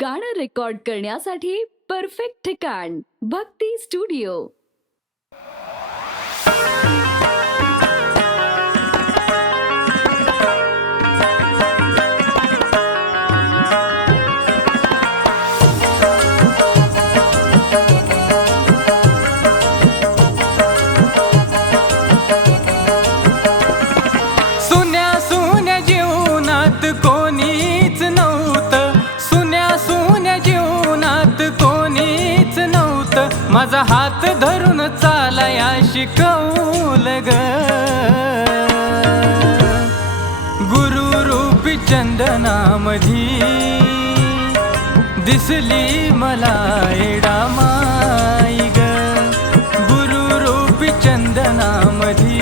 गाणं रेकॉर्ड करण्यासाठी परफेक्ट ठिकाण भक्ती स्टुडिओ. माझा हात धरून चालाया शिकवल ग गुरुरूपी चंदनामधी दिसली मला एडा माई ग गुरुरूपी चंदनामधी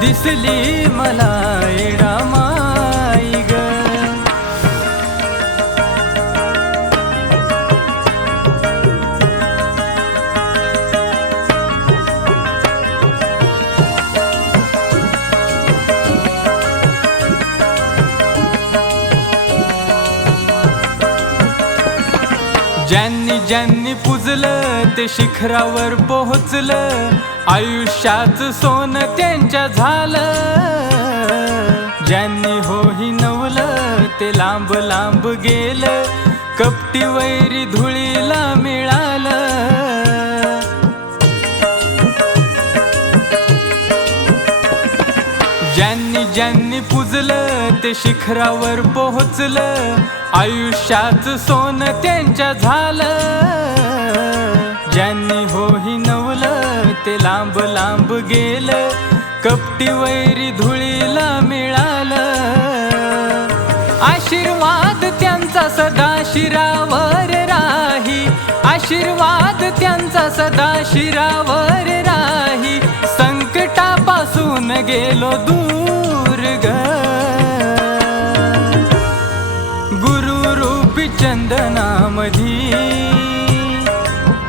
दिसली मला एडा माई ग. ज्यांनी ज्यांनी पुजलं ते शिखरावर पोहोचलं, आयुष्याचं सोनं त्यांच्या झालं. ज्यांनी हो हिनवलं ते लांब लांब गेलं, कपटी वैरी धुळीला मिळालं. ज्यांनी ज्यांनी पुजलं ते शिखरावर पोहोचलं, आयुष्याचं सोनं त्यांच्या झालं. ज्यांनी हो हिनवलं ते लांब लांब गेलं, कपटी वैरी धुळीला मिळालं. आशीर्वाद त्यांचा सदा शिरावर राही, आशीर्वाद त्यांचा सदा शिरावर राही. संकटापासून गेलो दूर ग गुरुरूपी चंदनामधी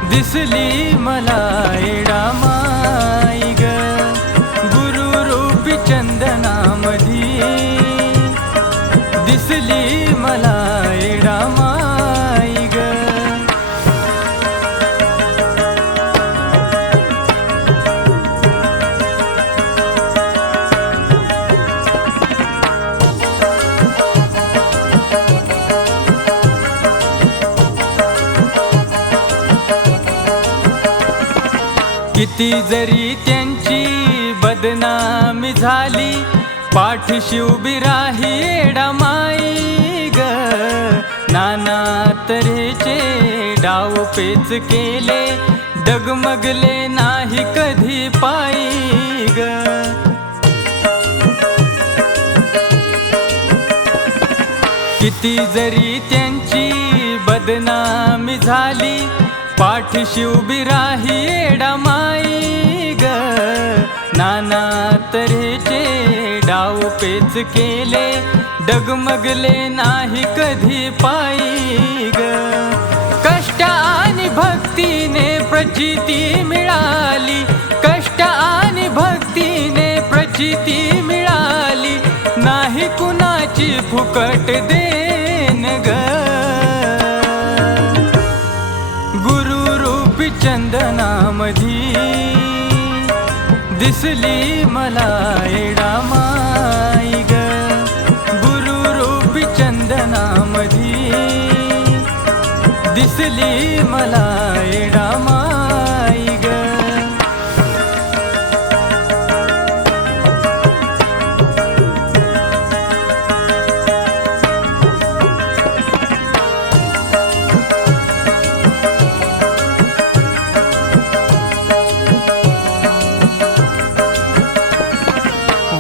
दिसली मला एडा माई ग गुरुरूपी चंदनामधी दिसली मला एडा माई ग. किती जरी त्यांची बदनामी झाली, पाठीशी उभी राही एडा माई ग. नाना तऱ्हेचे डाव पेच केले, डगमगले नाही कधी पायी ग. किती जरी त्यांची बदनामी झाली, पाठीशी उभी राही एडा माई ग. नाना तऱ्हेचे डाव पेच केले, डगमगले नाही कधी पायी ग. कष्ट आणि भक्तीने प्रचिती मिळाली, कष्ट आणि भक्तीने प्रचिती मिळाली. नाही कुणाची फुकट देन ग गुरुरूपी चंदनामधी दिसली मला एडा माई ग गुरुरूपी चंदनामधी दिसली मला एडा माई ग.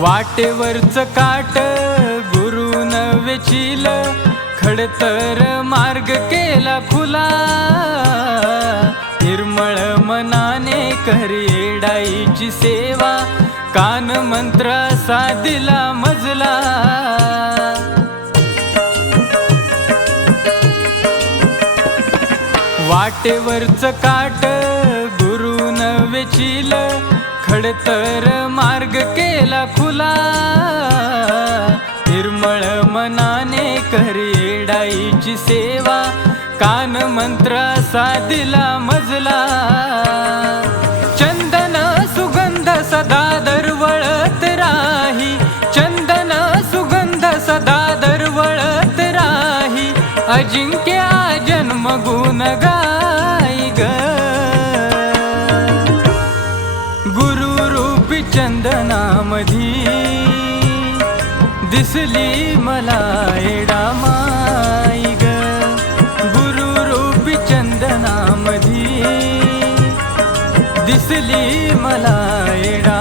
वाटेवरच काट गुरुन वेचिल, खडतर मार्ग केला खुला. निर्मळ मनाने करी एडाईची सेवा, कान मंत्र असा दिला मजला. वाटेवरच काट गुरुन वेचिल, खडतर मार्ग केला खुला. निर्मळ मनाने करी येडाईची सेवा, कान मंत्र असा दिला मजला. चंदन सुगंध सदा दरवळत राही, चंदन सुगंध सदा दरवळत राही, अजिंक्य जन्म गुण गाई ग. गुरुरूपी चंदनामधी दिसली मला येडा माई ग. गुरुरूपी चंदनामधी दिसली मला येडा